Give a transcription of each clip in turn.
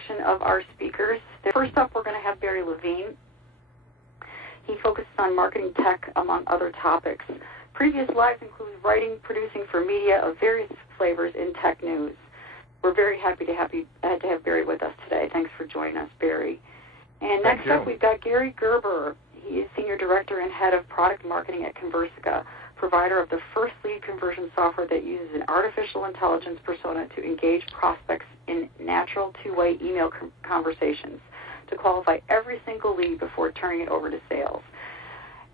introduction of our speakers. First up, we're going to have Barry Levine. He focuses on marketing tech, among other topics. Previous lives include writing, producing for media of various flavors in tech news. We're very happy to have Barry with us today. Thanks for joining us, Barry. And next up, we've got Gary Gerber. He is Senior Director and Head of Product Marketing at Conversica, provider of the first lead conversion software that uses an artificial intelligence persona to engage prospects in natural two-way email conversations to qualify every single lead before turning it over to sales.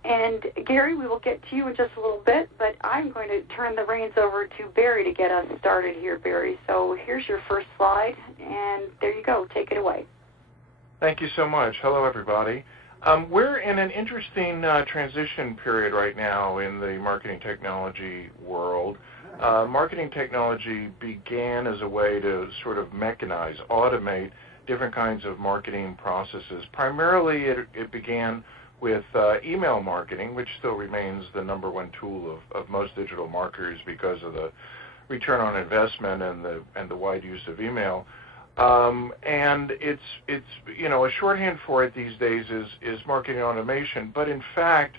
And Gary, we will get to you in just a little bit, but I'm going to turn the reins over to Barry to get us started here, Barry. So here's your first slide, and there you go. Take it away. Thank you so much. Hello, everybody. We're in an interesting transition period right now in the marketing technology world. Marketing technology began as a way to sort of mechanize, automate different kinds of marketing processes. Primarily, it began with email marketing, which still remains the number one tool of most digital marketers because of the return on investment and the wide use of email. And it's a shorthand for it these days is marketing automation. But in fact,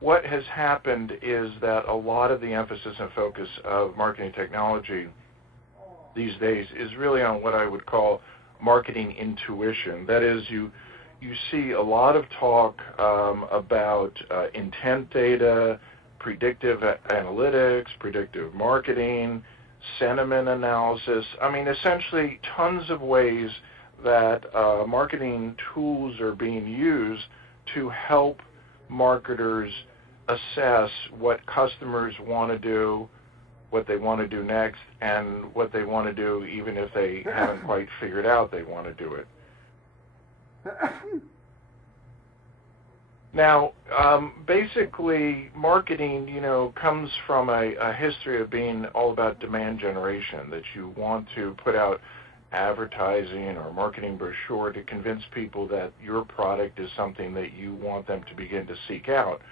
what has happened is that a lot of the emphasis and focus of marketing technology these days is really on what I would call marketing intuition. That is, you see a lot of talk about intent data, predictive analytics, predictive marketing, sentiment analysis. I mean, essentially tons of ways that marketing tools are being used to help marketers assess what customers want to do, what they want to do next, and what they want to do even if they haven't quite figured out they want to do it. Now, basically, marketing, comes from a history of being all about demand generation, that you want to put out advertising or marketing brochure to convince people that your product is something that you want them to begin to seek out.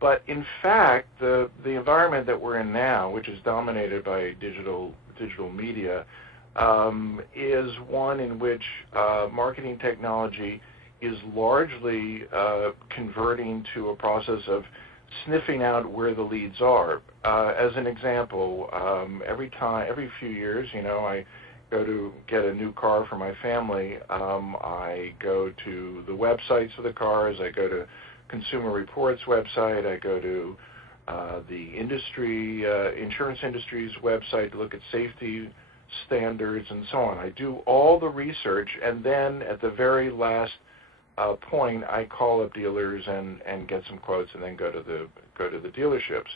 But in fact, the environment that we're in now, which is dominated by digital media, is one in which marketing technology is largely converting to a process of sniffing out where the leads are. As an example, every few years, I go to get a new car for my family. I go to the websites of the cars. I go to Consumer Reports website. I go to the insurance industry's website to look at safety standards and so on. I do all the research, and then at the very last point, I call up dealers and get some quotes, and then go to the dealerships.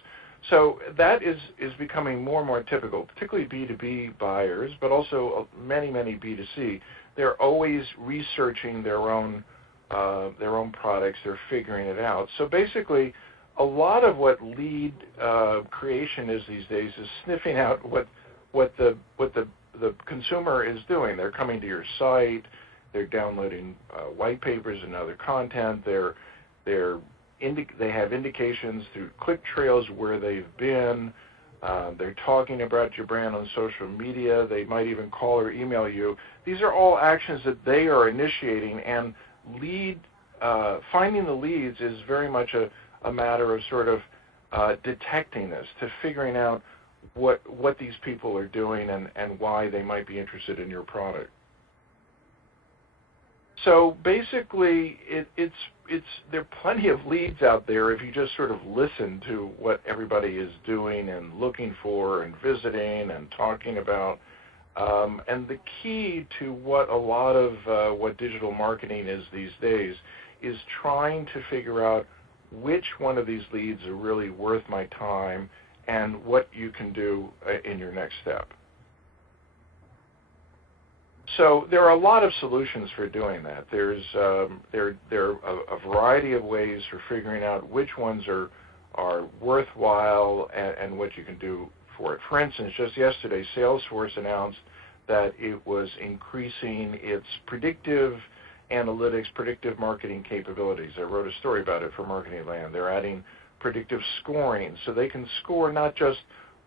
So that is becoming more and more typical, particularly B2B buyers, but also many B2C. They're always researching their own products. They're figuring it out. So basically, a lot of what lead creation is these days is sniffing out what the consumer is doing. They're coming to your site. They're downloading white papers and other content. They have indications through click trails where they've been. They're talking about your brand on social media. They might even call or email you. These are all actions that they are initiating, and finding the leads is very much a matter of sort of detecting this, to figuring out what these people are doing and why they might be interested in your product. So basically, there are plenty of leads out there if you just sort of listen to what everybody is doing and looking for and visiting and talking about. And the key to what a lot of what digital marketing is these days is trying to figure out which one of these leads are really worth my time and what you can do in your next step. So there are a lot of solutions for doing that. There are a variety of ways for figuring out which ones are worthwhile and what you can do for it. For instance, just yesterday, Salesforce announced that it was increasing its predictive analytics, predictive marketing capabilities. I wrote a story about it for Marketing Land. They're adding predictive scoring, so they can score not just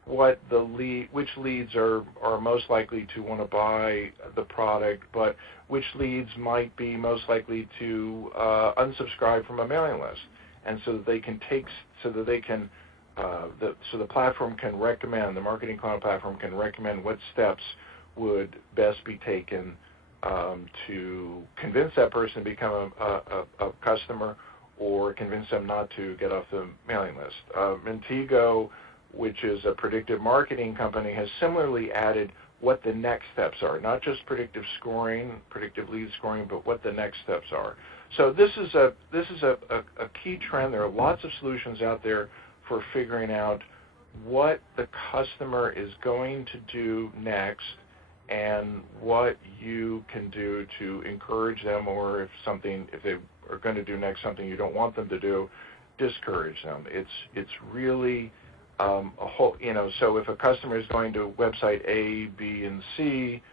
which leads are most likely to want to buy the product, but which leads might be most likely to unsubscribe from a mailing list, and so that the platform can recommend, the Marketing Cloud platform can recommend what steps would best be taken to convince that person to become a customer, or convince them not to get off the mailing list. Montego, which is a predictive marketing company, has similarly added what the next steps are, not just predictive lead scoring, but what the next steps are. So this is a key trend. There are lots of solutions out there for figuring out what the customer is going to do next, and what you can do to encourage them, or if they are going to do next something you don't want them to do, discourage them. It's really a whole, so if a customer is going to website A, B, and C,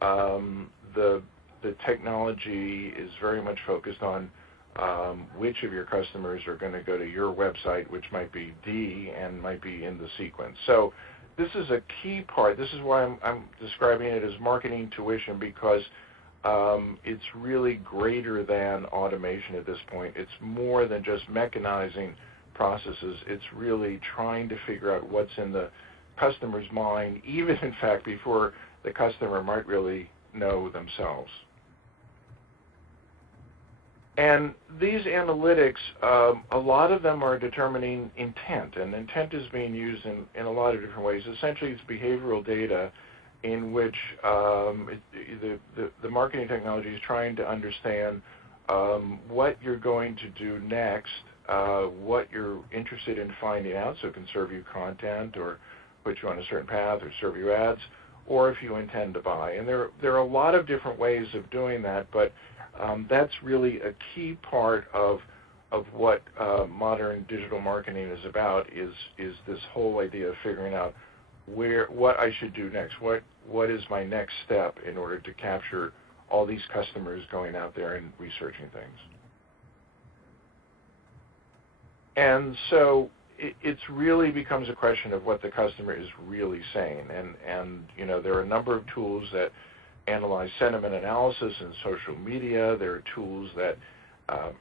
the technology is very much focused on which of your customers are going to go to your website, which might be D and might be in the sequence. So this is a key part. This is why I'm describing it as marketing tuition, because it's really greater than automation at this point. It's more than just mechanizing processes. It's really trying to figure out what's in the customer's mind, even in fact before the customer might really know themselves. And these analytics, a lot of them are determining intent, and intent is being used in a lot of different ways. Essentially, it's behavioral data in which the marketing technology is trying to understand what you're going to do next, what you're interested in finding out, so it can serve you content or put you on a certain path or serve you ads, or if you intend to buy. And there are a lot of different ways of doing that, but that's really a key part of what modern digital marketing is about, is this whole idea of figuring out what I should do next, what is my next step in order to capture all these customers going out there and researching things. And so it's really becomes a question of what the customer is really saying, and there are a number of tools that analyze sentiment analysis in social media. There are tools that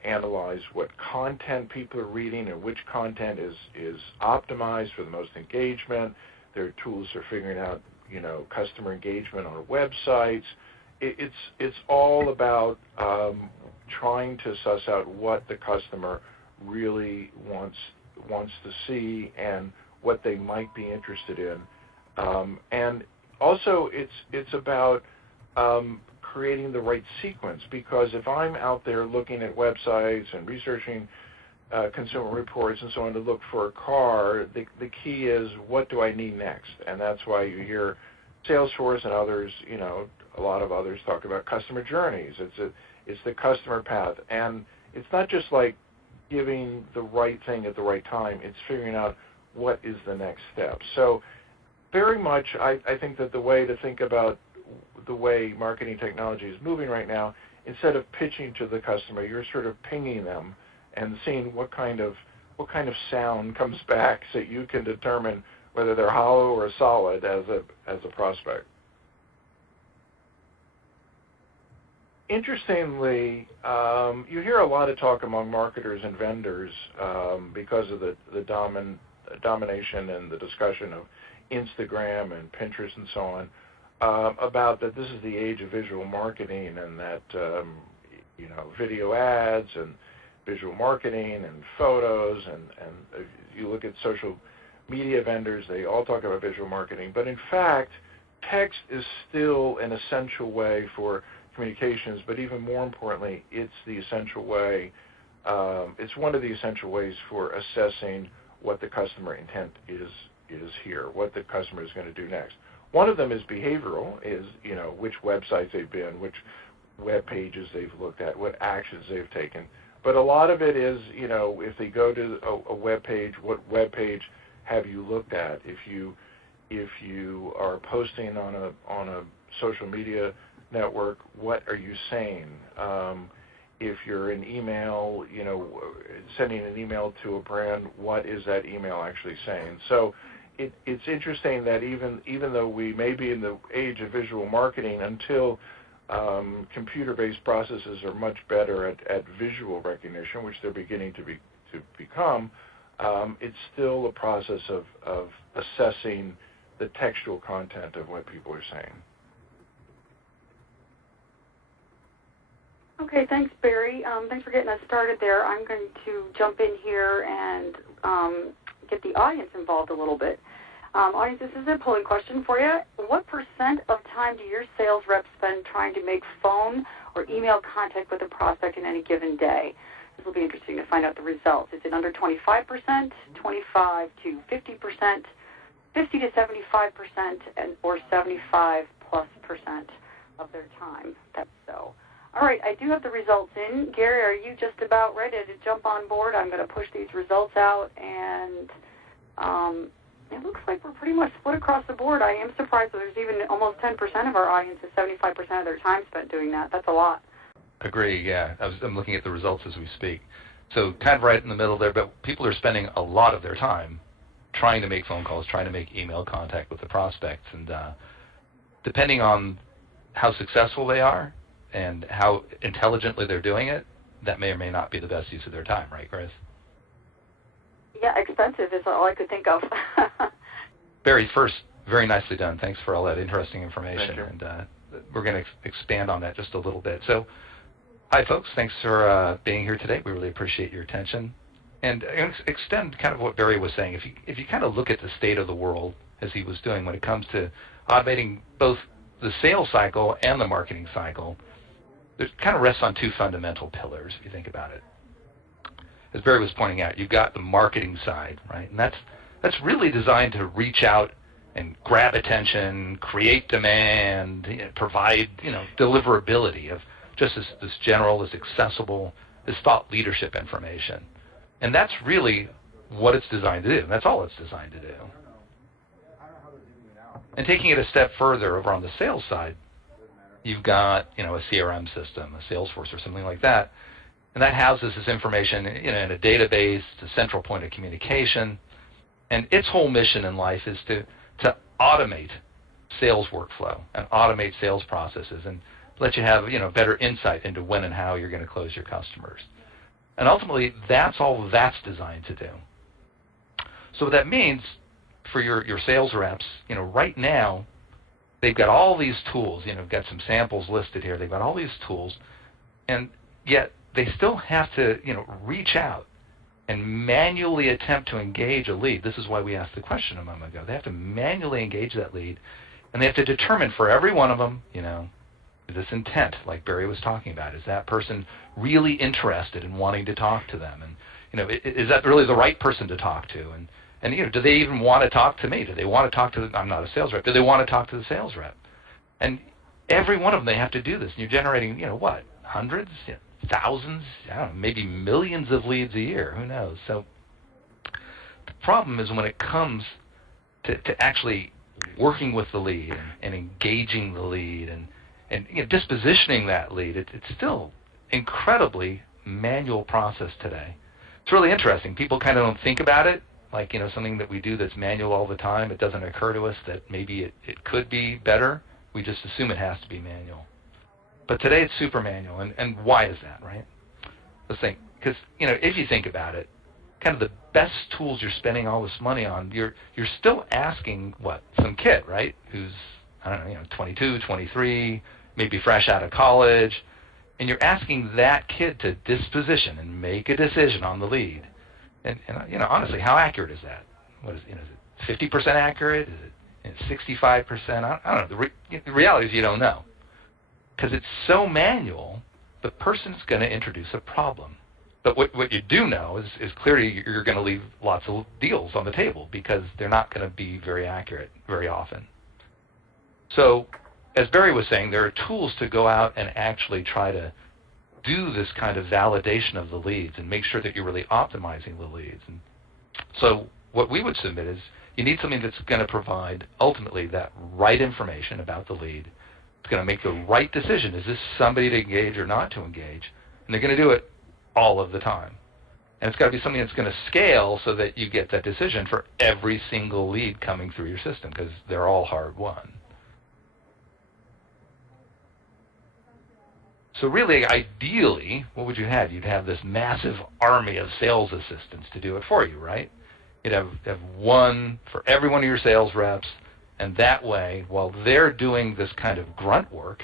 analyze what content people are reading and which content is optimized for the most engagement. There are tools for figuring out, customer engagement on websites. It's all about trying to suss out what the customer really wants to see and what they might be interested in. And also, it's about creating the right sequence, because if I'm out there looking at websites and researching consumer reports and so on to look for a car, the key is, what do I need next? And that's why you hear Salesforce and others, a lot of others talk about customer journeys. It's the customer path, and it's not just like giving the right thing at the right time. It's figuring out what is the next step. So very much, I think that the way to think about the way marketing technology is moving right now, instead of pitching to the customer, you're sort of pinging them and seeing what kind of sound comes back, so you can determine whether they're hollow or solid as a prospect. Interestingly, you hear a lot of talk among marketers and vendors because of the domination and the discussion of Instagram and Pinterest and so on, about that this is the age of visual marketing, and that video ads and visual marketing and photos, and if you look at social media vendors, they all talk about visual marketing. But in fact, text is still an essential way for communications, but even more importantly, it's the essential way, it's one of the essential ways for assessing what the customer intent is here, what the customer is going to do next. One of them is behavioral, is which websites they've been, which web pages they've looked at, what actions they've taken. But a lot of it is, if they go to a web page, what web page have you looked at? If you are posting on a social media network, what are you saying? If you're in email, sending an email to a brand, what is that email actually saying? So it's interesting that even though we may be in the age of visual marketing, until computer-based processes are much better at visual recognition, which they're beginning to become, it's still a process of assessing the textual content of what people are saying. Okay, thanks, Barry. Thanks for getting us started there. I'm going to jump in here and get the audience involved a little bit. Audience, this is a polling question for you. What % of time do your sales reps spend trying to make phone or email contact with a prospect in any given day? This will be interesting to find out the results. Is it under 25%, 25 to 50%, 50 to 75%, or 75+% of their time? That's so. All right, I do have the results in. Gary, are you just about ready to jump on board? I'm going to push these results out, and it looks like we're pretty much split across the board. I am surprised that there's even almost 10% of our audience is 75% of their time spent doing that. That's a lot. Agree, yeah. I'm looking at the results as we speak. So kind of right in the middle there, but people are spending a lot of their time trying to make phone calls, trying to make email contact with the prospects, and depending on how successful they are and how intelligently they're doing it, that may or may not be the best use of their time, right, Chris? Yeah, expensive is all I could think of. Barry, first, very nicely done. Thanks for all that interesting information. Thank you. And we're going to expand on that just a little bit. So, hi, folks. Thanks for being here today. We really appreciate your attention. And extend kind of what Barry was saying. If you kind of look at the state of the world, as he was doing when it comes to automating both the sales cycle and the marketing cycle, it kind of rests on two fundamental pillars, if you think about it. As Barry was pointing out, you've got the marketing side, right? And that's really designed to reach out and grab attention, create demand, provide, deliverability of just this general, this accessible, this thought leadership information. And that's really what it's designed to do. That's all it's designed to do. And taking it a step further over on the sales side, you've got, a CRM system, a Salesforce or something like that, and that houses this information in a database, it's a central point of communication, and its whole mission in life is to automate sales workflow and automate sales processes and let you have, better insight into when and how you're going to close your customers. And ultimately, that's all that's designed to do. So what that means for your sales reps, right now, they've got all these tools, we've got some samples listed here. They've got all these tools, and yet they still have to, reach out and manually attempt to engage a lead. This is why we asked the question a moment ago. They have to manually engage that lead, and they have to determine for every one of them, this intent, like Barry was talking about. Is that person really interested in wanting to talk to them? And, is that really the right person to talk to? And do they even want to talk to me? Do they want to talk to I'm not a sales rep. Do they want to talk to the sales rep? And every one of them, they have to do this. And you're generating, what, hundreds, thousands, I don't know, maybe millions of leads a year. Who knows? So the problem is when it comes to actually working with the lead and engaging the lead and dispositioning that lead, it's still incredibly manual process today. It's really interesting. People kind of don't think about it like, something that we do that's manual all the time. It doesn't occur to us that maybe it could be better. We just assume it has to be manual. But today it's super manual, and why is that, right? Let's think, because, if you think about it, kind of the best tools you're spending all this money on, you're still asking, some kid, right, who's, 22, 23, maybe fresh out of college, and you're asking that kid to disposition and make a decision on the lead. And honestly, how accurate is that? What is it 50% accurate? Is it 65%? I don't know. The reality is you don't know. Because it's so manual, the person's going to introduce a problem. But what you do know is clearly you're going to leave lots of deals on the table because they're not going to be very accurate very often. So, as Barry was saying, there are tools to go out and actually try to do this kind of validation of the leads and make sure that you're really optimizing the leads. And so what we would submit is you need something that's going to provide ultimately that right information about the lead. It's going to make the right decision. Is this somebody to engage or not to engage? And they're going to do it all of the time. And it's got to be something that's going to scale so that you get that decision for every single lead coming through your system, because they're all hard won. So really, ideally, what would you have? You'd have this massive army of sales assistants to do it for you, right? You'd have one for every one of your sales reps, and that way, while they're doing this kind of grunt work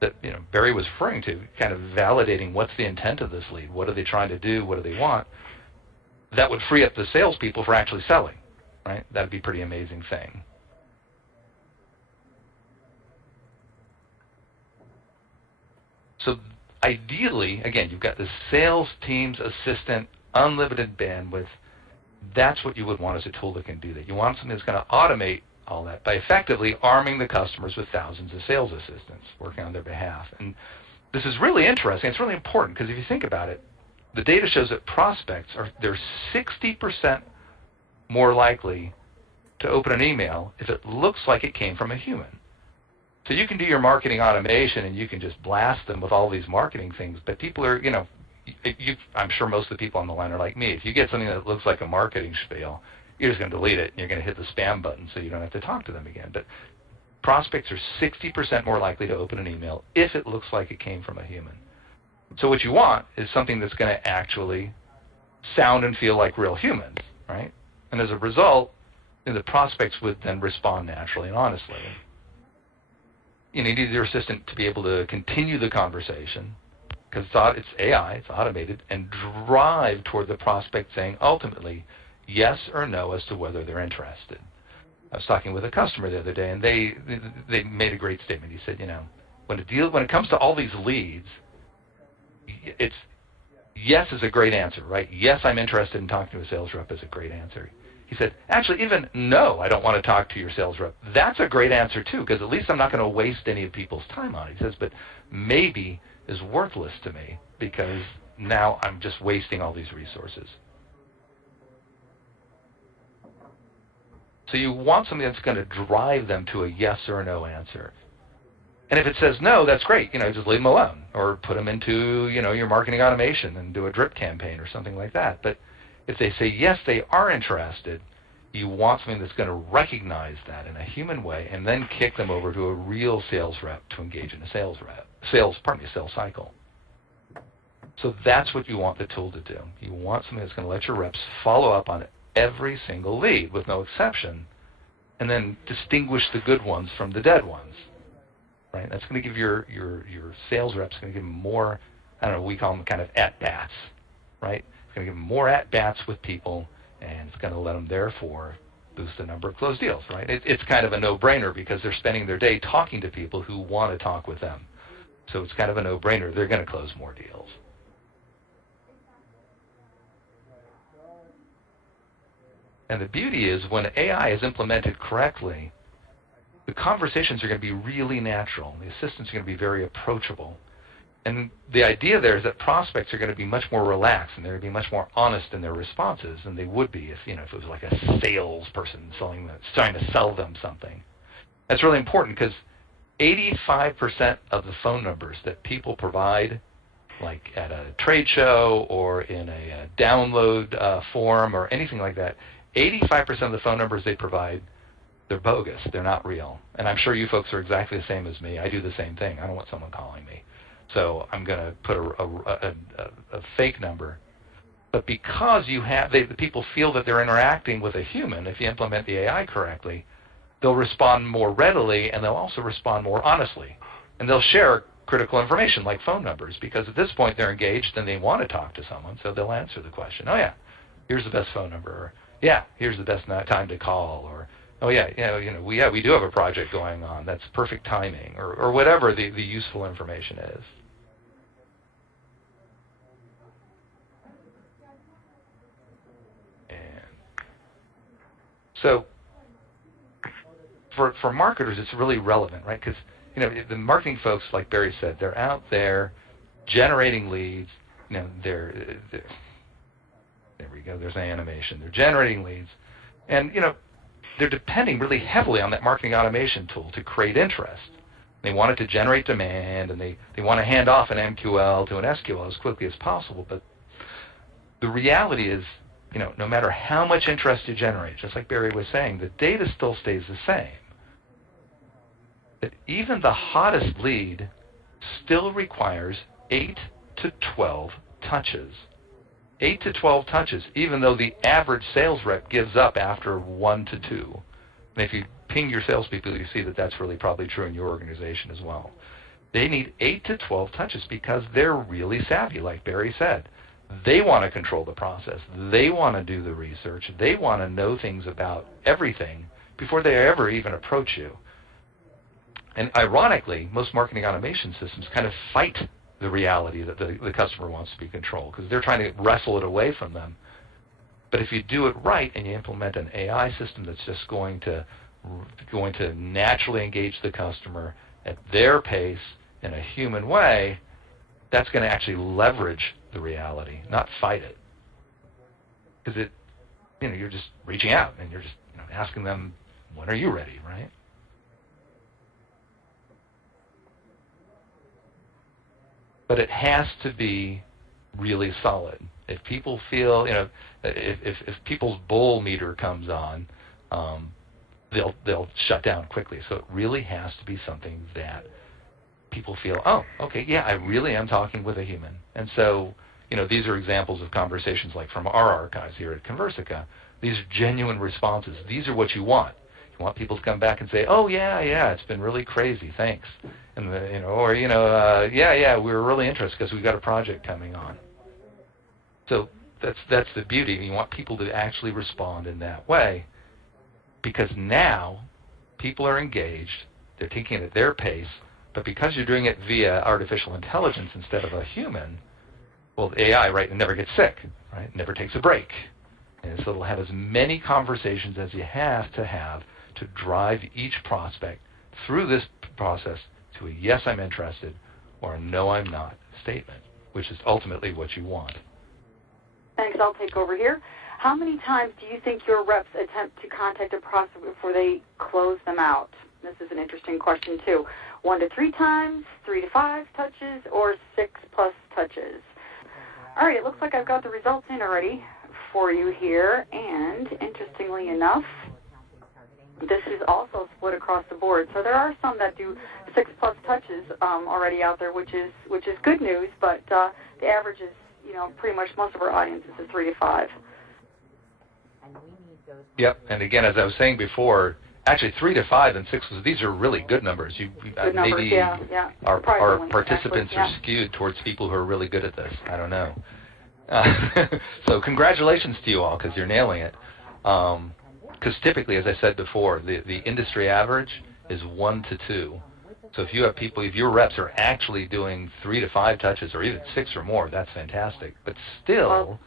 that Barry was referring to, kind of validating what's the intent of this lead, what are they trying to do, what do they want, that would free up the salespeople for actually selling, right? That would be a pretty amazing thing. So ideally, again, you've got the sales team's assistant, unlimited bandwidth. That's what you would want as a tool that can do that. You want something that's going to automate all that by effectively arming the customers with thousands of sales assistants working on their behalf. And this is really interesting. It's really important because if you think about it, the data shows that prospects they're 60% more likely to open an email if it looks like it came from a human. So you can do your marketing automation and you can just blast them with all these marketing things, but people are, I'm sure most of the people on the line are like me. If you get something that looks like a marketing spiel, you're just going to delete it and you're going to hit the spam button so you don't have to talk to them again. But prospects are 60% more likely to open an email if it looks like it came from a human. So what you want is something that's going to actually sound and feel like real humans, right? And as a result, the prospects would then respond naturally and honestly. You need your assistant to be able to continue the conversation, because it's AI, it's automated, and drive toward the prospect saying ultimately yes or no as to whether they're interested. I was talking with a customer the other day, and they made a great statement. He said, when it comes to all these leads, it's yes is a great answer, right? Yes, I'm interested in talking to a sales rep is a great answer. He said, actually, even no, I don't want to talk to your sales rep. That's a great answer, too, because at least I'm not going to waste any of people's time on it. He says, but maybe is worthless to me because now I'm just wasting all these resources. So you want something that's going to drive them to a yes or a no answer. And if it says no, that's great. Just leave them alone or put them into, your marketing automation and do a drip campaign or something like that. But if they say yes, they are interested, you want something that's going to recognize that in a human way and then kick them over to a real sales rep to engage in a sales cycle. So that's what you want the tool to do. You want something that's going to let your reps follow up on every single lead with no exception and then distinguish the good ones from the dead ones. Right? That's going to give your sales reps going to give them more, we call them kind of at-bats, right? It's going to give them more at-bats with people, and it's going to let them, therefore, boost the number of closed deals, right? It's kind of a no-brainer because they're spending their day talking to people who want to talk with them. So it's kind of a no-brainer. They're going to close more deals. And the beauty is when AI is implemented correctly, the conversations are going to be really natural. The assistants are going to be very approachable. And the idea there is that prospects are going to be much more relaxed and they're going to be much more honest in their responses than they would be if it was like a salesperson trying to sell them something. That's really important because 85% of the phone numbers that people provide, like at a trade show or in a download form or anything like that, 85% of the phone numbers they provide, they're bogus. They're not real. And I'm sure you folks are exactly the same as me. I do the same thing. I don't want someone calling me. So I'm going to put a fake number. But because the people feel that they're interacting with a human, if you implement the AI correctly, they'll respond more readily and they'll also respond more honestly. And they'll share critical information like phone numbers because at this point they're engaged and they want to talk to someone, so they'll answer the question. Oh, yeah, here's the best phone number. Or, yeah, here's the best time to call. Or, oh, yeah, we do have a project going on. That's perfect timing. Or whatever the useful information is. So for marketers, it's really relevant, right? Because the marketing folks, like Barry said, they're out there generating leads. There we go. There's an animation. They're generating leads, and they're depending really heavily on that marketing automation tool to create interest. They want it to generate demand, and they want to hand off an MQL to an SQL as quickly as possible. But the the reality is, no matter how much interest you generate, just like Barry was saying, the data still stays the same. That even the hottest lead still requires 8 to 12 touches. 8 to 12 touches, even though the average sales rep gives up after 1 to 2. And if you ping your salespeople, you see that that's really probably true in your organization as well. They need 8 to 12 touches because they're really savvy, like Barry said. They want to control the process. They want to do the research. They want to know things about everything before they ever even approach you. And ironically, most marketing automation systems kind of fight the reality that the customer wants to be controlled because they're trying to wrestle it away from them. But if you do it right and you implement an AI system that's just going to naturally engage the customer at their pace in a human way, that's going to actually leverage the reality, not fight it. Because you're just reaching out and you're just asking them, when are you ready, right? But it has to be really solid. If people feel, if people's bull meter comes on, they'll shut down quickly. So it really has to be something that people feel, oh, okay, yeah, I really am talking with a human. And so, these are examples of conversations like from our archives here at Conversica. These are genuine responses. These are what you want. You want people to come back and say, oh, yeah, it's been really crazy, thanks. And yeah, we were really interested because we've got a project coming on. So that's the beauty. You want people to actually respond in that way because now people are engaged. They're taking it at their pace. But because you're doing it via artificial intelligence instead of a human, well, the AI, right, it never gets sick, right? It never takes a break. And so it'll have as many conversations as you have to drive each prospect through this process to a yes, I'm interested, or a no, I'm not statement, which is ultimately what you want. Thanks. I'll take over here. How many times do you think your reps attempt to contact a prospect before they close them out? This is an interesting question, too. 1 to 3 times, 3 to 5 touches, or 6+ touches? All right, it looks like I've got the results in already for you here, and interestingly enough, this is also split across the board. So there are some that do 6+ touches already out there, which is good news, but the average is, pretty much most of our audiences is 3 to 5. Yep, and again, as I was saying before, actually 3 to 5 and 6, these are really good numbers. Good numbers, maybe yeah. Our participants are skewed towards people who are really good at this. I don't know. So congratulations to you all because you're nailing it. Because typically, as I said before, the industry average is 1 to 2. So if you have people, if your reps are actually doing 3 to 5 touches or even 6 or more, that's fantastic. But still,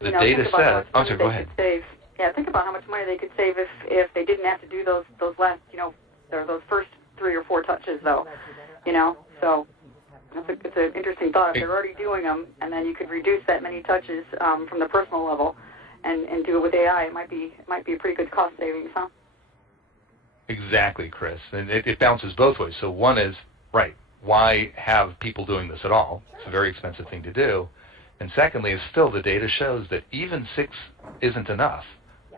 the data says, oh, sorry, go ahead. Yeah, think about how much money they could save if they didn't have to do those last, those first 3 or 4 touches, though. So it's an interesting thought. If they're already doing them, and then you could reduce that many touches from the personal level, and do it with AI, it might be a pretty good cost savings, huh? Exactly, Chris. And it bounces both ways. So one is, right, why have people doing this at all? It's a very expensive thing to do. And secondly is still the data shows that even 6 isn't enough.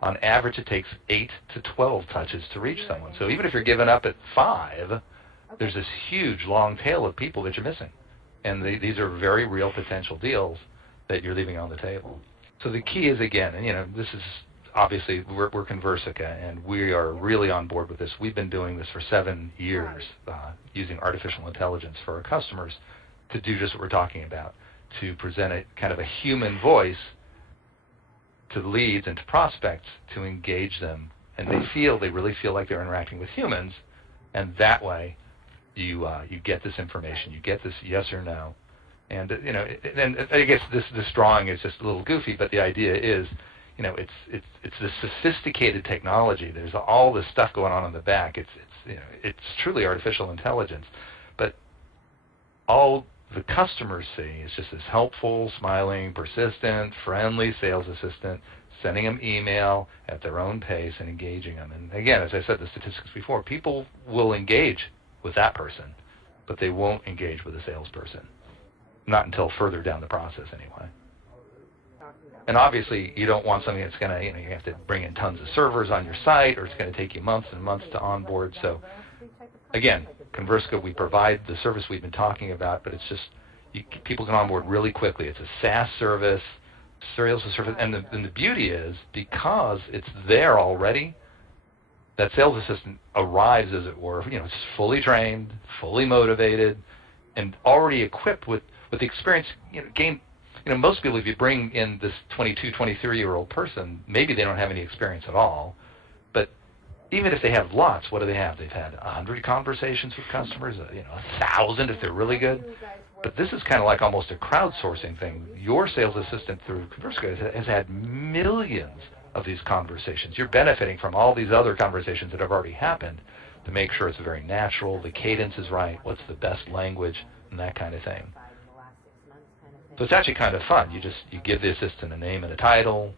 On average, it takes 8 to 12 touches to reach someone. So even if you're giving up at 5, there's this huge long tail of people that you're missing. And these are very real potential deals that you're leaving on the table. So the key is, again, and this is obviously, we're Conversica, and we are really on board with this. We've been doing this for 7 years, using artificial intelligence for our customers to do just what we're talking about, to present a kind of a human voice to leads and to prospects to engage them, and they really feel like they're interacting with humans, and that way you get this information, you get this yes or no, and and I guess this drawing is just a little goofy, but the idea is, it's this sophisticated technology. There's all this stuff going on in the back. It's truly artificial intelligence, but all the customers see is just this helpful, smiling, persistent, friendly sales assistant sending them email at their own pace and engaging them. And again, as I said the statistics before, people will engage with that person, but they won't engage with a salesperson. Not until further down the process, anyway. And obviously, you don't want something that's going to, you have to bring in tons of servers on your site, or it's going to take you months and months to onboard. So, again, Conversica, we provide the service we've been talking about, but it's just, people can onboard really quickly. It's a SaaS service, sales service, and the beauty is, because it's there already, that sales assistant arrives, as it were, it's fully trained, fully motivated, and already equipped with the experience, gained. Most people, if you bring in this 22, 23-year-old person, maybe they don't have any experience at all. But even if they have lots, what do they have? They've had 100 conversations with customers, 1,000 if they're really good. But this is kind of like almost a crowdsourcing thing. Your sales assistant through Conversica has had millions of these conversations. You're benefiting from all these other conversations that have already happened to make sure it's very natural, the cadence is right, what's the best language, and that kind of thing. So it's actually kind of fun. You give the assistant a name and a title.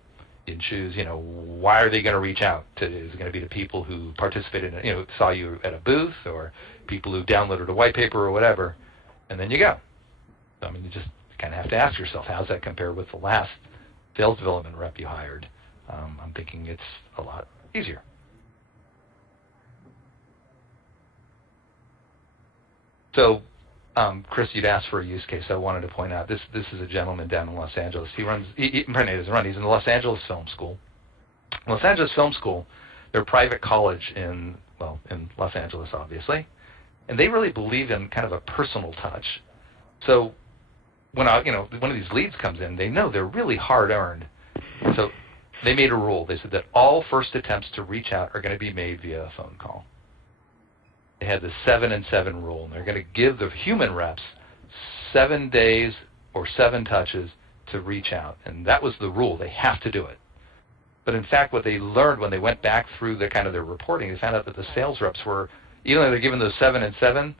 You can choose, why are they going to reach out to? Is it going to be to people who participated in, saw you at a booth, or people who downloaded a white paper or whatever, and then you go. So, you just kind of have to ask yourself, how does that compare with the last sales development rep you hired? I'm thinking it's a lot easier. So, Chris, you'd asked for a use case. I wanted to point out this is a gentleman down in Los Angeles. He's in the Los Angeles Film School. Los Angeles Film School, they're a private college in Los Angeles, obviously, and they really believe in kind of a personal touch. So when one of these leads comes in, they know they're really hard earned. So they made a rule. They said that all first attempts to reach out are going to be made via a phone call. They had the 7 and 7 rule, and they're going to give the human reps 7 days or 7 touches to reach out, and that was the rule. They have to do it. But in fact, what they learned when they went back through their reporting, they found out that the sales reps were, even though they're given those 7 and 7,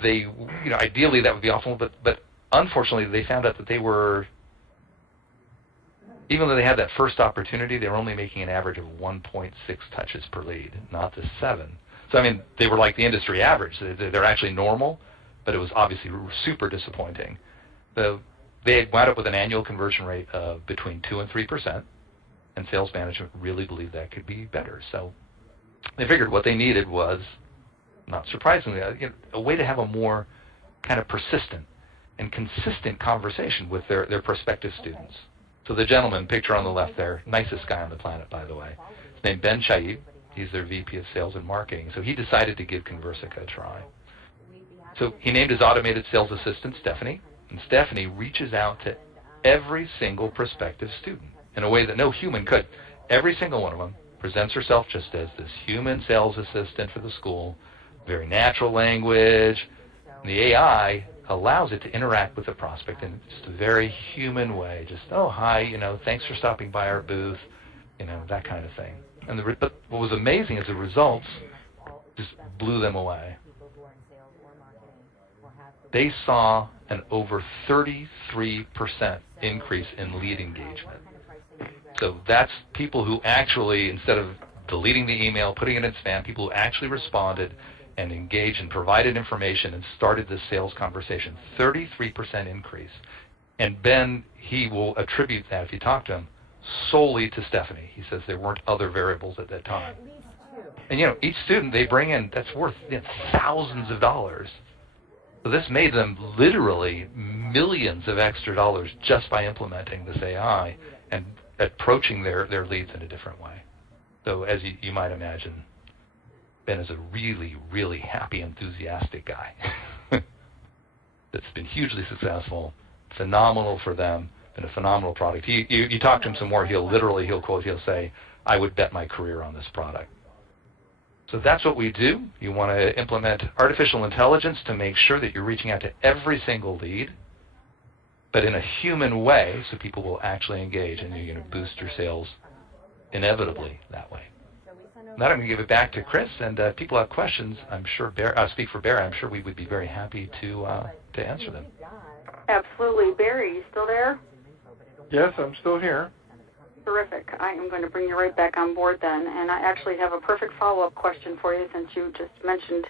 they, ideally that would be awful, but unfortunately they found out that they were, even though they had that first opportunity, they were only making an average of 1.6 touches per lead, not the 7. So, they were like the industry average. They're actually normal, but it was obviously super disappointing. They had wound up with an annual conversion rate of between 2 and 3%, and sales management really believed that could be better. So they figured what they needed was, not surprisingly, a way to have a more kind of persistent and consistent conversation with their prospective students. So the gentleman, picture on the left there, nicest guy on the planet, by the way, his name Ben Shaib. He's their VP of Sales and Marketing. So he decided to give Conversica a try. So he named his automated sales assistant Stephanie, and Stephanie reaches out to every single prospective student in a way that no human could. Every single one of them presents herself just as this human sales assistant for the school, very natural language. And the AI allows it to interact with the prospect in just a very human way. Just, oh, hi, thanks for stopping by our booth, that kind of thing. But what was amazing is the results just blew them away. They saw an over 33% increase in lead engagement. So that's people who actually, instead of deleting the email, putting it in spam, people who actually responded and engaged and provided information and started this sales conversation. 33% increase. And Ben, he will attribute that, if you talk to him, solely to Stephanie. He says there weren't other variables at that time. And each student they bring in, that's worth thousands of dollars. So this made them literally millions of extra dollars just by implementing this AI and approaching their leads in a different way. So as you might imagine, Ben is a really, really happy, enthusiastic guy that's been hugely successful, phenomenal for them, and a phenomenal product. You talk to him some more, he'll say, I would bet my career on this product. So that's what we do. You want to implement artificial intelligence to make sure that you're reaching out to every single lead, but in a human way so people will actually engage, and you're going to boost your sales inevitably that way. Now I'm going to give it back to Chris, and if people have questions, I'm sure, speak for Barry, I'm sure we would be very happy to answer them. Absolutely. Barry, you still there? Yes, I'm still here. Terrific. I am going to bring you right back on board then, and I actually have a perfect follow-up question for you since you just mentioned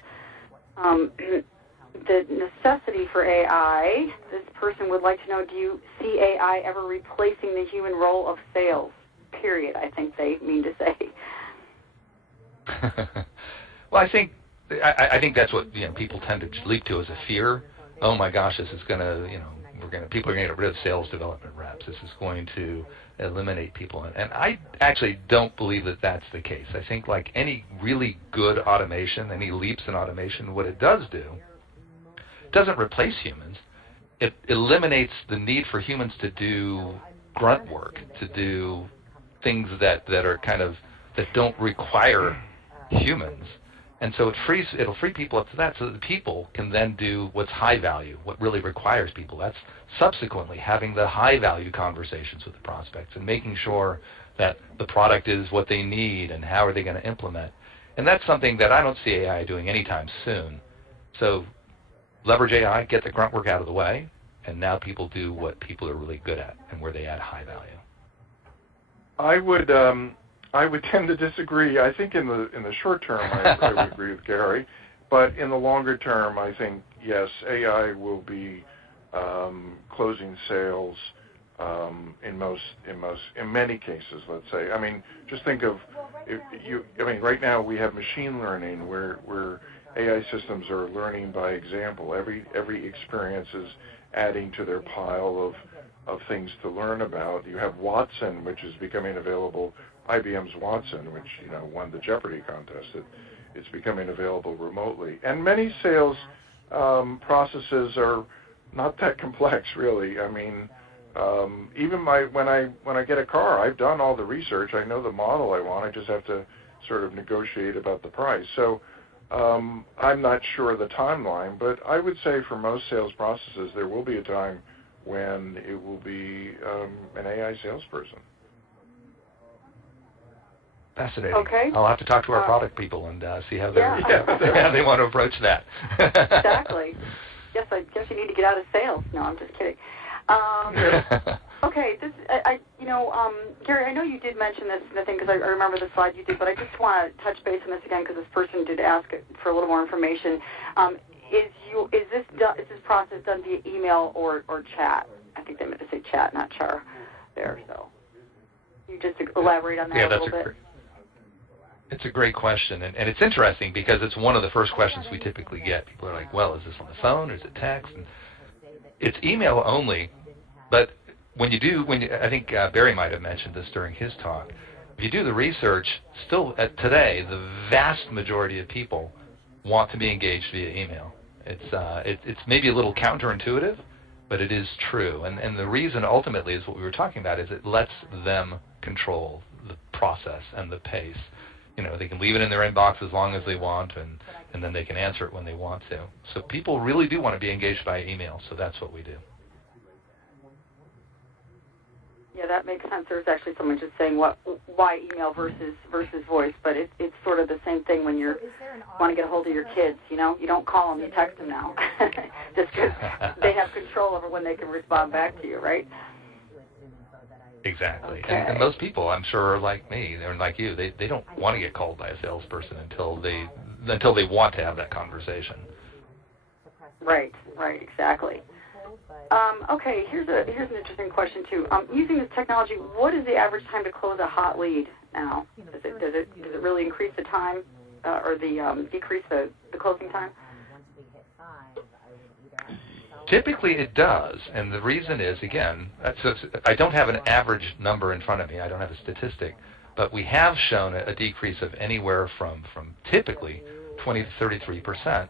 the necessity for AI. This person would like to know, do you see AI ever replacing the human role of sales? Period, I think they mean to say. Well, I think that's what people tend to leap to as a fear. Oh my gosh, this is going to, people are going to get rid of sales development reps. This is going to eliminate people. And I actually don't believe that that's the case. I think like any really good automation, any leaps in automation, what it does do, it doesn't replace humans. It eliminates the need for humans to do grunt work, to do things that are kind of, that don't require humans. And so it'll free people up to that, so that the people can then do what's high value, what really requires people. That's subsequently having the high value conversations with the prospects and making sure that the product is what they need and how are they going to implement. And that's something that I don't see AI doing anytime soon. So leverage AI, get the grunt work out of the way, and now people do what people are really good at and where they add high value. I would tend to disagree. I think in the short term, I would agree with Gary, but in the longer term, I think yes, AI will be closing sales in many cases. Let's say. I mean, just think of right now we have machine learning where AI systems are learning by example. Every experience is adding to their pile of things to learn about. You have Watson, which is becoming available. IBM's Watson, which won the Jeopardy contest, it's becoming available remotely. And many sales processes are not that complex, really. I mean, even when I get a car, I've done all the research. I know the model I want. I just have to sort of negotiate about the price. So I'm not sure of the timeline, but I would say for most sales processes, there will be a time when it will be an AI salesperson. Fascinating. Okay. I'll have to talk to our product people and see how how they want to approach that. Exactly. Yes, I guess you need to get out of sales. No, I'm just kidding. Okay. Gary, I know you did mention this, I think, because I remember the slide you did, but I just want to touch base on this again because this person did ask for a little more information. Is this process done via email or chat? I think they meant to say chat, not char there. So you just elaborate on that a little bit. It's a great question, and it's interesting because it's one of the first questions we typically get. People are like, well, is this on the phone or is it text? And it's email only, but I think Barry might have mentioned this during his talk, if you do the research, still today, the vast majority of people want to be engaged via email. It's maybe a little counterintuitive, but it is true. And the reason ultimately is what we were talking about, is it lets them control the process and the pace. They can leave it in their inbox as long as they want, and then they can answer it when they want to. So people really do want to be engaged by email, so that's what we do. Yeah, that makes sense. There's actually someone just saying why email versus voice, but it's sort of the same thing when you want to get a hold of your kids. You don't call them, you text them now, just because they have control over when they can respond back to you, right? Exactly. Okay. And most people, I'm sure, are like me. They're like you. They don't want to get called by a salesperson until they want to have that conversation. Right, exactly. Okay, here's an interesting question too. Using this technology, what is the average time to close a hot lead now? Does it really increase the time or decrease the closing time? Typically it does, and the reason is, again, I don't have an average number in front of me. I don't have a statistic, but we have shown a decrease of anywhere from typically 20 to 33%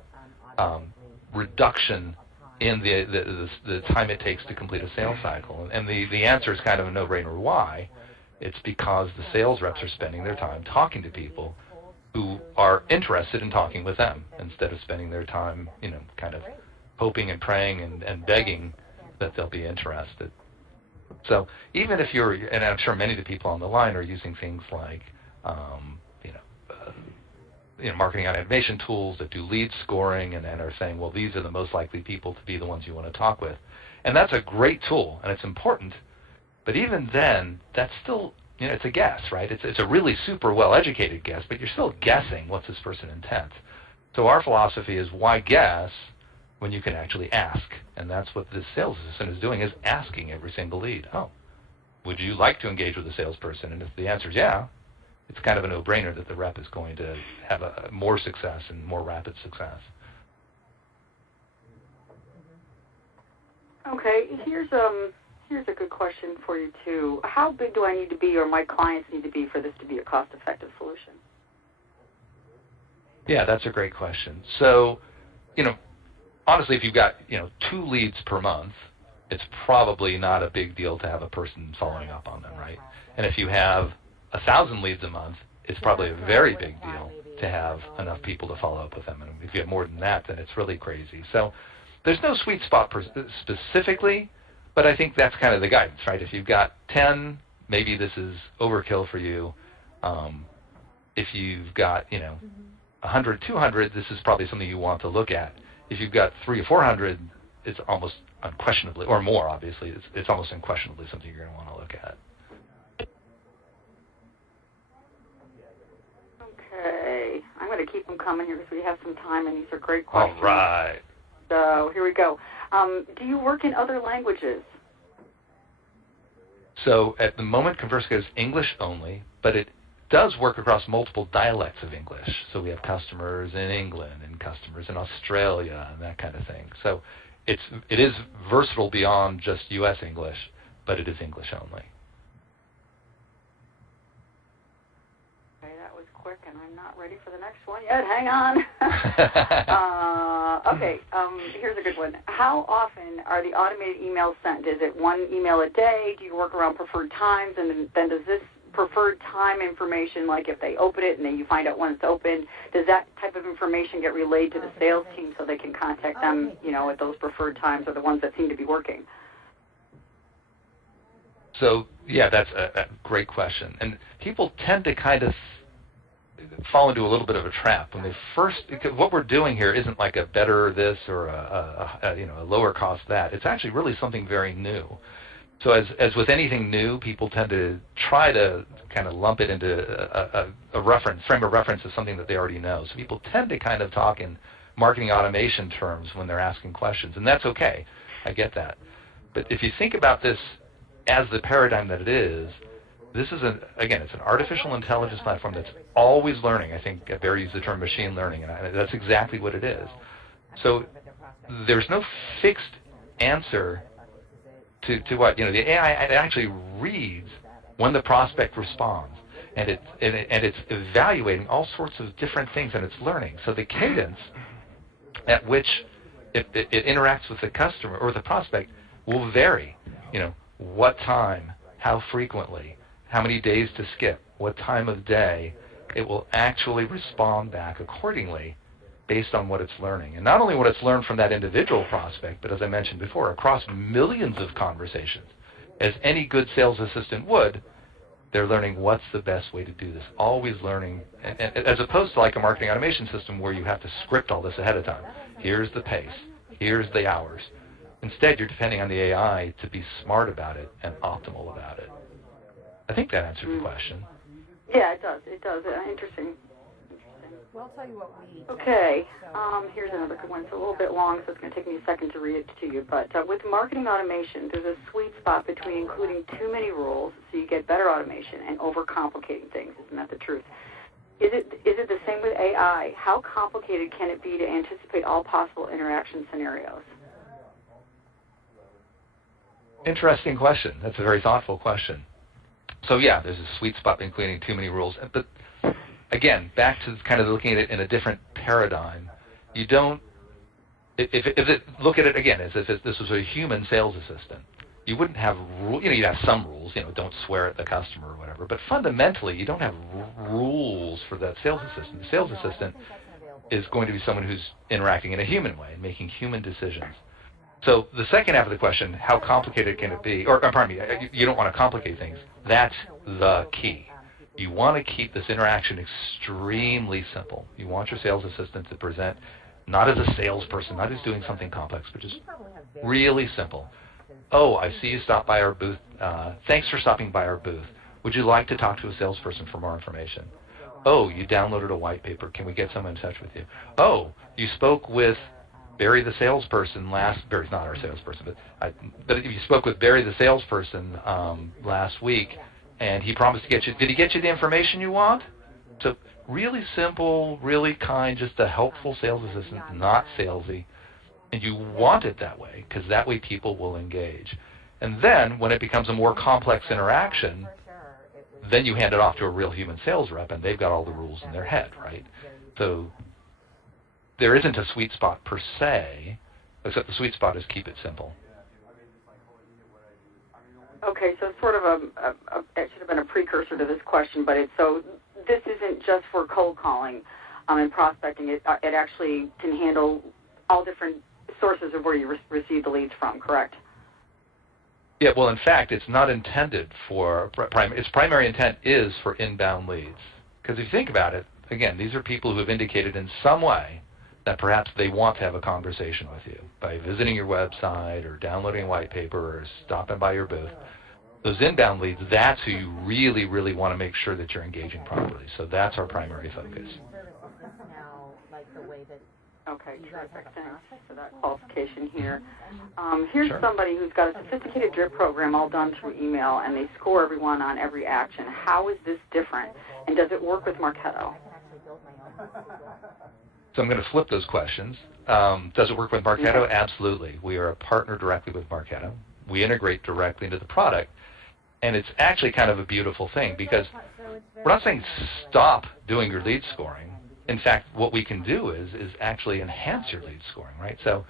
reduction in the time it takes to complete a sales cycle. And the answer is kind of a no-brainer. Why? It's because the sales reps are spending their time talking to people who are interested in talking with them instead of spending their time, kind of hoping and praying and begging that they'll be interested. So even if and I'm sure many of the people on the line are using things like, marketing automation tools that do lead scoring and are saying, well, these are the most likely people to be the ones you want to talk with. And that's a great tool, and it's important. But even then, that's still, it's a guess, right? It's a really super well-educated guess, but you're still guessing what's this person's intent. So our philosophy is, why guess when you can actually ask. And that's what this sales assistant is doing, is asking every single lead, oh, would you like to engage with a salesperson? And if the answer is yeah, it's kind of a no-brainer that the rep is going to have more success and more rapid success. Okay, here's a good question for you too. How big do I need to be, or my clients need to be, for this to be a cost-effective solution? Yeah, that's a great question. So, honestly, if you've got 2 leads per month, it's probably not a big deal to have a person following up on them, right? And if you have 1,000 leads a month, it's probably a very big deal to have enough people to follow up with them. And if you have more than that, then it's really crazy. So there's no sweet spot specifically, but I think that's kind of the guidance, right? If you've got 10, maybe this is overkill for you. If you've got 100, 200, this is probably something you want to look at. If you've got 300 or 400, it's almost unquestionably, or more obviously, it's almost unquestionably something you're going to want to look at. Okay, I'm going to keep them coming here because we have some time, and these are great questions. All right. So here we go. Do you work in other languages? So at the moment, Conversica is English only, but it does work across multiple dialects of English. So we have customers in England and customers in Australia and that kind of thing. So it is versatile beyond just U.S. English, but it is English only. Okay, that was quick, and I'm not ready for the next one yet. Hang on. Okay, here's a good one. How often are the automated emails sent? Is it 1 email a day? Do you work around preferred times? And then does this preferred time information, like if they open it and then you find out when it's open, does that type of information get relayed to the sales team so they can contact them, at those preferred times, or the ones that seem to be working? So, yeah, that's a great question. And people tend to kind of fall into a little bit of a trap when they first, because what we're doing here isn't like a better this or a lower cost that. It's actually really something very new. So as with anything new, people tend to try to kind of lump it into a reference, frame of reference as something that they already know. So people tend to kind of talk in marketing automation terms when they're asking questions, and that's okay. I get that. But if you think about this as the paradigm that it is, this is, again, it's an artificial intelligence platform that's always learning. I think Barry used the term machine learning, and that's exactly what it is. So there's no fixed answer to what, the AI actually reads when the prospect responds, and it's evaluating all sorts of different things, and it's learning. So the cadence at which it interacts with the customer or the prospect will vary. What time, how frequently, how many days to skip, what time of day. It will actually respond back accordingly based on what it's learning. And not only what it's learned from that individual prospect, but as I mentioned before, across millions of conversations. As any good sales assistant would, they're learning what's the best way to do this, always learning, and as opposed to like a marketing automation system where you have to script all this ahead of time. Here's the pace, here's the hours. Instead, you're depending on the AI to be smart about it and optimal about it. I think that answered the question. Yeah, it does. It does. Interesting. Well, I'll tell you what we... Okay, here's another good one. It's a little bit long, so it's going to take me a second to read it to you. But with marketing automation, there's a sweet spot between including too many rules so you get better automation and overcomplicating things. Isn't that the truth? Is it the same with AI? How complicated can it be to anticipate all possible interaction scenarios? Interesting question. That's a very thoughtful question. So yeah, there's a sweet spot including too many rules. But again, back to kind of looking at it in a different paradigm. You don't, look at it again as if this was a human sales assistant. You wouldn't have, you'd have some rules, don't swear at the customer or whatever. But fundamentally, you don't have rules for that sales assistant. The sales assistant is going to be someone who's interacting in a human way and making human decisions. So the second half of the question, how complicated can it be? Or pardon me, you don't want to complicate things. That's the key. You want to keep this interaction extremely simple. You want your sales assistant to present not as a salesperson, not as doing something complex, but just really simple. Oh, I see you stopped by our booth. Thanks for stopping by our booth. Would you like to talk to a salesperson for more information? Oh, you downloaded a white paper. Can we get someone in touch with you? Oh, you spoke with Barry the salesperson Barry's not our salesperson, but you spoke with Barry the salesperson last week, and he promised to get you. Did he get you the information you want? So really simple, really kind, just a helpful sales assistant, not salesy, and you want it that way because that way people will engage. And then when it becomes a more complex interaction, then you hand it off to a real human sales rep, and they've got all the rules in their head, right? So there isn't a sweet spot per se, except the sweet spot is keep it simple. Okay, so sort of it should have been a precursor to this question, but this isn't just for cold calling and prospecting. It actually can handle all different sources of where you receive the leads from, correct? Yeah, well, in fact, it's not intended for its primary intent is for inbound leads. Because if you think about it, again, these are people who have indicated in some way that perhaps they want to have a conversation with you by visiting your website or downloading a white paper or stopping by your booth. Those inbound leads, that's who you really, really want to make sure that you're engaging properly. So that's our primary focus. Okay, terrific. Thanks for that qualification here. Here's somebody who's got a sophisticated drip program all done through email, and they score everyone on every action. How is this different, and does it work with Marketo? So I'm going to flip those questions. Does it work with Marketo? Absolutely. We are a partner directly with Marketo. We integrate directly into the product, and it's actually kind of a beautiful thing because we're not saying stop doing your lead scoring. In fact, what we can do is actually enhance your lead scoring, right? So,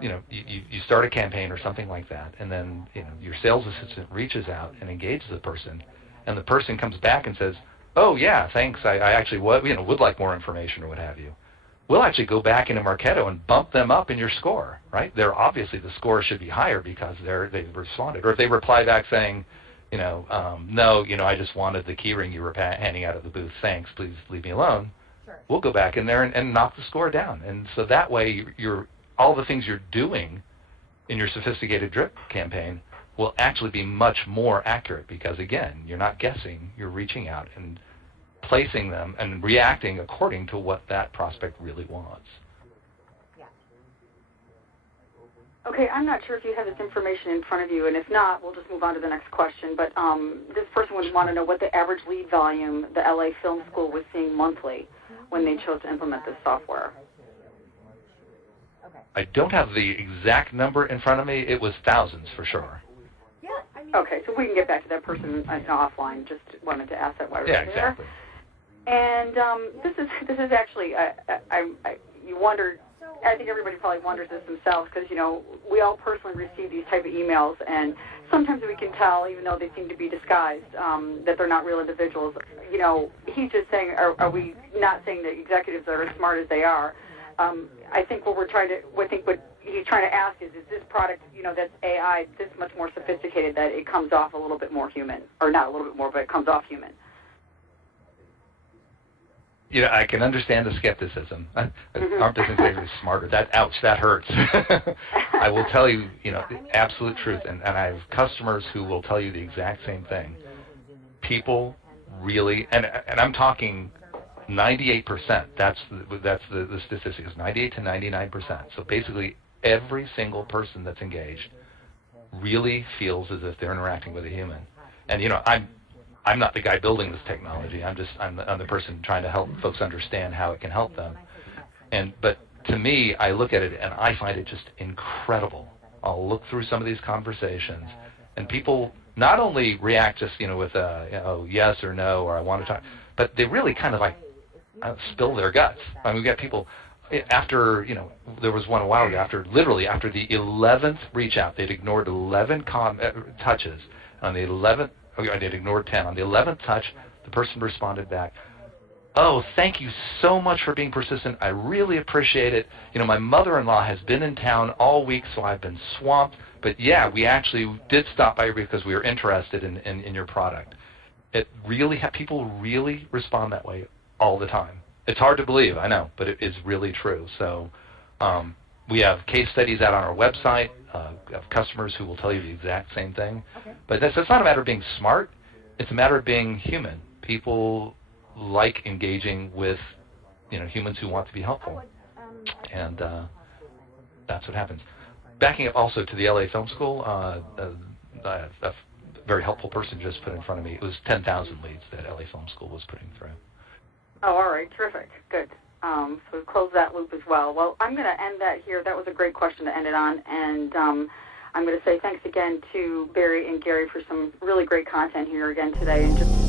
you start a campaign or something like that, and then your sales assistant reaches out and engages the person, and the person comes back and says, "Oh yeah, thanks. I actually would like more information or what have you." We'll actually go back into Marketo and bump them up in your score, right? They're obviously the score should be higher because they've responded, or if they reply back saying, no, I just wanted the key ring you were handing out at the booth. Thanks, please leave me alone. We'll go back in there and knock the score down. And so that way, all the things you're doing in your sophisticated drip campaign will actually be much more accurate because, again, you're not guessing. You're reaching out and placing them and reacting according to what that prospect really wants. Okay, I'm not sure if you have this information in front of you, and if not, we'll just move on to the next question. But this person would want to know what the average lead volume the LA Film School was seeing monthly when they chose to implement this software. I don't have the exact number in front of me. It was thousands for sure. Okay, so we can get back to that person offline. Just wanted to ask that while we're there. Exactly. And this is actually you wondered. I think everybody probably wonders this themselves because, we all personally receive these type of emails, and sometimes we can tell, even though they seem to be disguised, that they're not real individuals. He's just saying, are we not saying that executives are as smart as they are? I think what he's trying to ask is this product, that's AI, this much more sophisticated that it comes off a little bit more human, or not a little bit more, but it comes off human? I can understand the skepticism. Aren't the executives smarter? That hurts. I will tell you, the absolute truth, and I have customers who will tell you the exact same thing. People really, and I'm talking 98%. That's the statistic is 98 to 99%. So basically, every single person that's engaged really feels as if they're interacting with a human. And I'm not the guy building this technology. I'm the person trying to help folks understand how it can help them. But to me, I look at it and I find it just incredible. I'll look through some of these conversations, and people not only react just with yes or no or I want to talk, but they really kind of spill their guts. We've got people after there was one a while ago after the 11th reach out, they'd ignored 11 touches. On the 11th. They'd ignored 10. On the 11th touch, the person responded back, "Oh, thank you so much for being persistent. I really appreciate it. My mother-in-law has been in town all week, so I've been swamped. But yeah, we actually did stop by because we were interested in your product." People really respond that way all the time. It's hard to believe, I know, but it is really true. So we have case studies out on our website of customers who will tell you the exact same thing. Okay. But it's not a matter of being smart. It's a matter of being human. People like engaging with humans who want to be helpful. And that's what happens. Backing up also to the LA Film School, a very helpful person just put in front of me. It was 10,000 leads that LA Film School was putting through. Oh, all right, terrific, good. So we've closed that loop as well. Well, I'm going to end that here. That was a great question to end it on, and I'm going to say thanks again to Barry and Gary for some really great content here again today. And just